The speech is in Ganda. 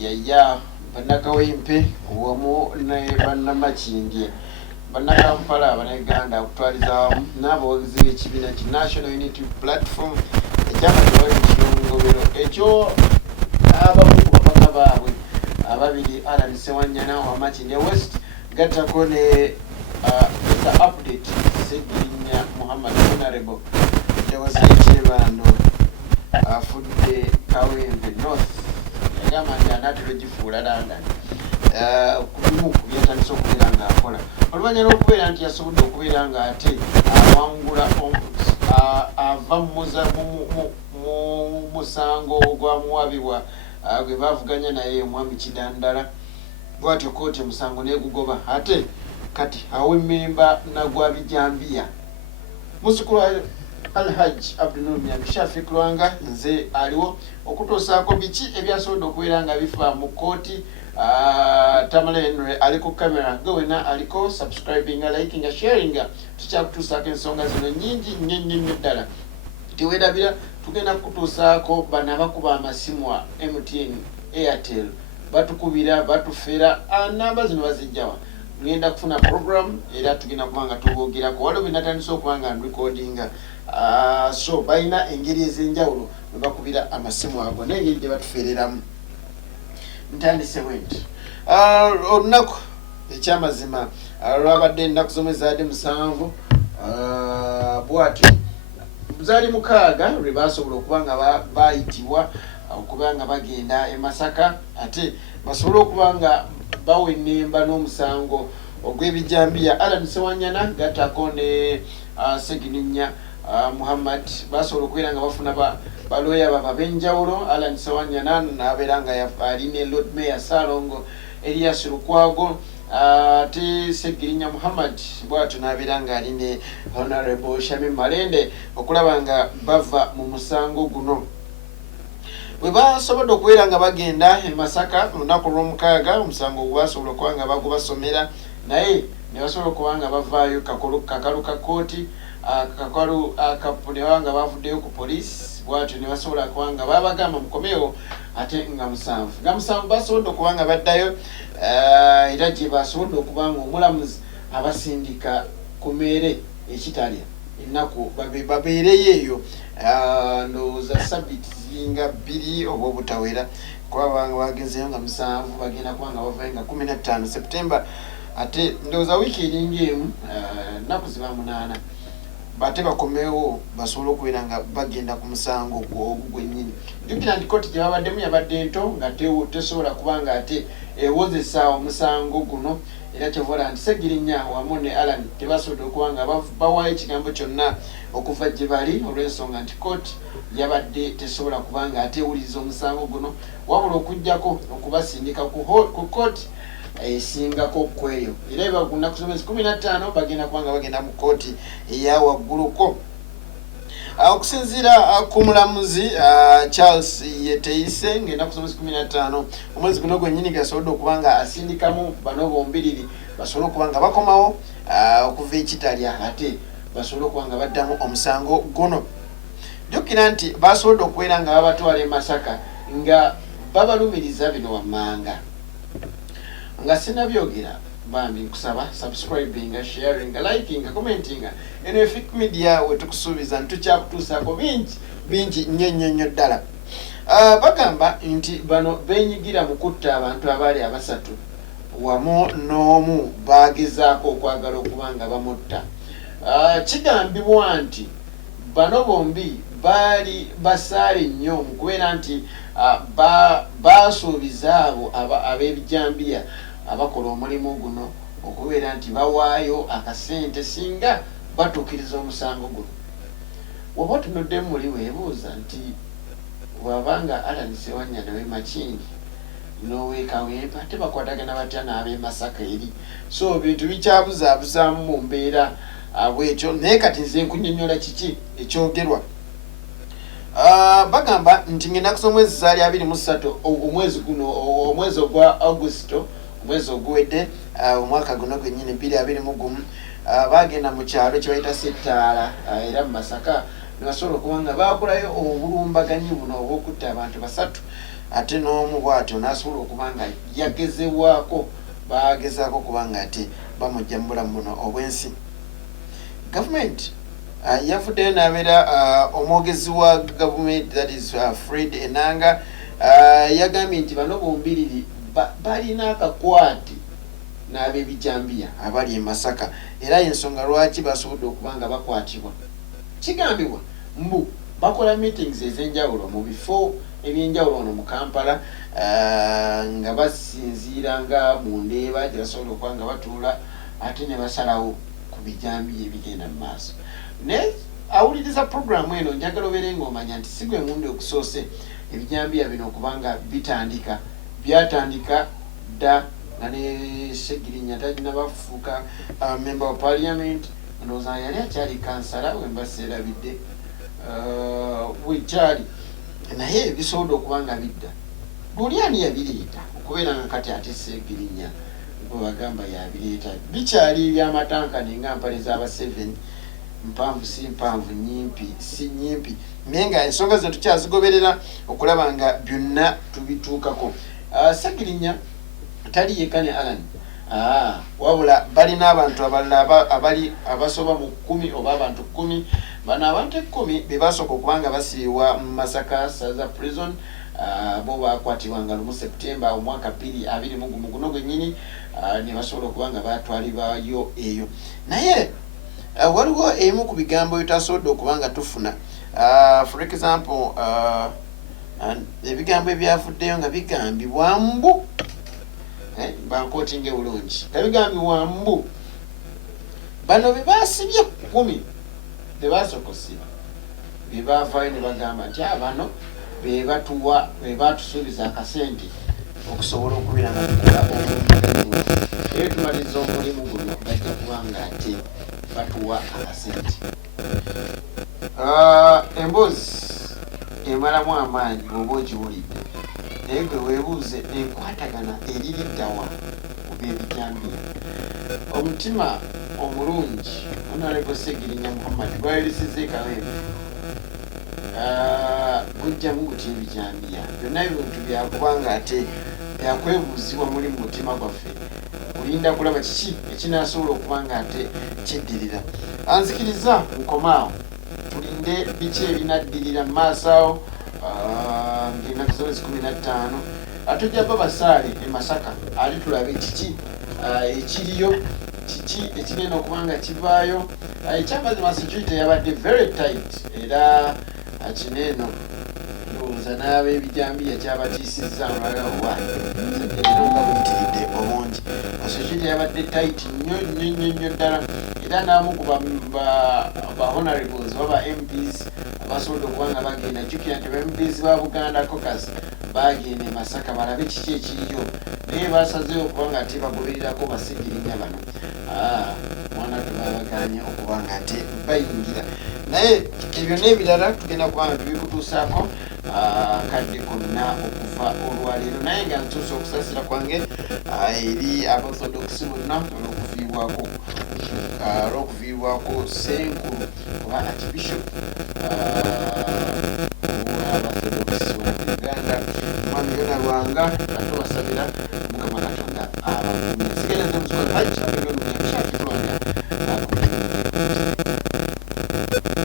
yaya bannakawempe wamu ne bannamakindye bannakampala abanaganda okutwaliza wamu n'abawagizi b'ekibiina ki National Unity Platform ekyamatewali ekirongobero ekyo abamu ku babaka baabwe ababiri Allan Ssewanyana w'Amakindye West gattako ne the update Ssegirinya Muhammad Honorable Tewasaikyebando afudde Kawempe North yagamba nti anaatera ogifuula London kubimu byetandisa okubeera ng'akola oluvannyuma lw'okubeera nti yasobodde okubeera ng'ate awangula ava mu musango ogwamuwabibwa gwe baavuganya naye omwami Kidandala bw'atyo kooti omusango n'egugoba ate kati awemmemba nagwa bijambiya muzzukulu Alhaj Abdul Myami Shafik Lwanga nze aliwo okutuusaako biki ebyasobodde okubeera nga bifa mu kooti. Tamale Henry ali ku kamera gwe wena aliko subscribing liking sharing tukyakutuusaako ensonga zino nyingi nnyo ddala tiweerabira tugenda kutuusaako bano abakuba amasimu wa MTN Airtel batukubira batufera namba zino bazijjawa ngenda kufuna program era tugenda kubanga tubogerako waliwo binatandisa okubanga recordinga so balina engeri ez'enjawulo bwe bakubira amasimu ago n'engeri gye batufereramu. Ntandise bwenti olunaku ekyamazima lwabadde ennaku z'omwezi musanvu bwatyo zaali mukaaga lwe basobola okuba nga bayitibwa okuba nga bagenda e Masaka ate basobole okuba nga bawennemba n'omusango ogw'ebijambiya Allan Ssewanyana gattako ne Ssegirinya Muhammad basobola okubeera nga bafuna balooya baba ab'enjawulo. Allan Ssewanyana n'abeera nga ali ne Lord Mayor Ssalongo Elias Lukwago ate Ssegirinya Muhammad bw'atyo n'abeera nga ali ne Honorable Shamim Malende okulaba nga bava mu musango guno. Bwe basobodde okubeera nga bagenda e Masaka olunaku lw'omukaaga omusango gwe basobola okuba nga bagubasomera naye ne basobola okuba nga bavaayo kakalu ka kooti akakalu ne baba nga bavuddeyo ku poliisi bwatyo ne basobola kuba nga babagamba mukomewo ate nga musanvu basobodde okuba nga baddayo era gye basobodde okuba nga omulamuzi abasindika ku meere ekitalya ennaku babeereyo eyo ndowooza sabiti zinga bbiri oba obutawera kubanga bagenzeyo nga musanvu bagenda kuba nga bavayo nga 15 September ate ndowooza wiiki eringa emu nnaku ziba 8 bate bakomewo basobole okubeera nga bagenda ku musango gwennyini. Jjukira nti kooti gye babaddemu yabadde nto nga tesobola kuba nga ate ewozesa omusango guno era kyovola nti Ssegirinya wamu ne Allan tebasobodde okuba nga bawaayo ekigambo kyonna okuva gye bali olw'ensonga nti kooti yabadde tesobola kuba nga ate ewuliriza omusango guno wabula okuggyako okubasindika ku kooti esingako kweyo era eba ku nnaku z'omwezi 15 bagenda kuba nga bagenda mu kooti eya wagguluko. Okusinziira ku mulamuzi Charles Yeteise ng'ennaku z'omwezi 15 omwezi guno gwennyini gasobodde okuba nga asindikamu bano bombiriri basobole okuba nga bakomawo okuva ekitalya ate basobole okuba nga baddamu omusango guno. Jjukira nti basobodde okubeera nga babatwala e Masaka nga babalumiriza bino wammanga nga sinabyogera bambi nkusaba subscribing sharing liking commenting eno Efik Media wetukusuubiza ntukyakutuusaako bingi nnyo ddala. Bagamba nti bano benyigira mu kutta abantu abaali abasatu wamu n'omu bagezaako okwagala okuba nga bamutta. Kigambibwa nti bano bombi baali basaale nnyo mu kubeera nti basuubiza abo ab'ebijambiya abakola omulimu guno okubeera nti bawaayo akasente singa batuukiriza omusango guno. Waba otunuddemu muli weebuuza nti wabanga Allan Ssewanyana w'Amakindye n'ow'e Kawempe ate bakwatagana batya n'ab'e Masaka eri so bintu bikyabuzaabuzaamu mu mbeera bwekyo naye kati nze nkunnyonnyola kiki ekyogerwa. Bagamba nti ng'ennaku z'omwezi zaali 23 omwezi guno omwezi ogwa Augusito omwezi oguwedde omwaka guno gwennyini 2021 bagenda mu kyalo kye bayita Settaala era mu Masaka ne basobola okuba nga baakolayo obulumbaganyi buno obw'okutta abantu basatu ate n'omu bw'atyo n'asobola okuba nga yagezewaako bagezaako kubanga ate bamujja mu bulamu buno obwensi. Gavumenti yavuddeyo n'abeera omwogezi wa gavumenti, that is Fred Enanga, yagambye nti bano bombiriri balina akakwate n'ab'ebijambiya abali e Masaka, era ensonga lwaki basobodde okuba nga bakwatibwa. Kigambibwa mbu bakola meetings ez'enjawulo mu bifo ebyenjawulo ono mu Kampala, nga basinziira nga mu Ndeeba gye basobola okuba nga batuula ate ne basalawo ku bijambiya ebigenda mu maaso. Naye awuliriza programu eno njagala obeere ng'omanya nti si gwe mundi okusoose ebijambiya bino okubanga bitandika, byatandika dda nga ne Ssegirinya talina bafuuka member of parliament, ndowooza yali akyali kansala wemba seerabidde wekyali, naye bisobodde okuba nga bidda. Buli ani yabireeta okubeera nga kati ate Ssegirinya gwe bagamba yabireeta, bikyali ebyamatankane nga mpale z'aba 7, mpanvu si mpanvu, nyimpi si nyimpi, naye nga ensonga ze tukyazigoberera okulaba nga byonna tubituukako. Ssegirinya tali yekka ne Allan, wabula balina abantu abalala abasoba mu 10 oba abantu 10. Bano abantu 10 be basooka okubanga basiibwa mu Masaka Saza Prison, bo bakwatibwa nga 1 September omwaka 2021 guno gwennyini, ne basobola okubanga batwalibwayo eyo. Naye waliwo emu ku bigambo bitasobodde okubanga tufuna, for example ebigambo ebyavuddeyo nga bigambibwa mbu bankootinge bulungi, nga bigambibwa mbu bano be basibye 10 be basokosiba be baavaayo ne bagamba nti bano be batuwa be batusuubiza akasente okusobola okubeera nga tukola omulimu, era tumaliriza omulimu guno bajja kubanga ate batuwa akasente. Emboozi emalamu amaanyi bw'oba ogiwulidde, naye gwe weebuuze enkwatagana eririddawa oba ebijambiya. Omutima omulungi Honorable Ssegirinya Muhammad gwayolesezza e Kawempe gujjamu gutya ebijambiya. Byonna ebintu byakubanga ate byakwebuuzibwa muli mu mutima gwaffe, olinda kulaba kiki ekinasobola okubanga ate kiddirira. Anzikiriza nkomaawo, tulinde biki ebinaddirira mu maaso awo ng'ennaku z'omwezi 15 atujja babasaale e Masaka ali tulabe kiki ekiriyo, kiki ekigenda okubanga kivaayo. Ekyamazima security yabadde very tight, era kino eno ndowooza n'ab'ebijambiya kyabatiisizza olwagawa nga buyitiridde obungi. Security yabadde tight nnyo ddala, era n'amu ku ba honorables baba MPs abasobodde okubanga bagenda, jjukira nti ba MPs ba Buganda Caucus bagenda e Masaka balabe kiki ekiriyo, naye basazeeyo okubanga ate bagobererako ba Ssegirinya bano. Mwana tubabaganye okubanga ate bayingira, naye ebyo n'ebirala tugenda kubanga tubikutuusaako kadde konna okuva olwaleero. Naye nga ntuuse okusasira kwange eri abaorthodox bonna olw'okuviibwako senkulu oba archbishop w'abaorthodox wa Uganda, Mwami Yona Lwanga, atubasabira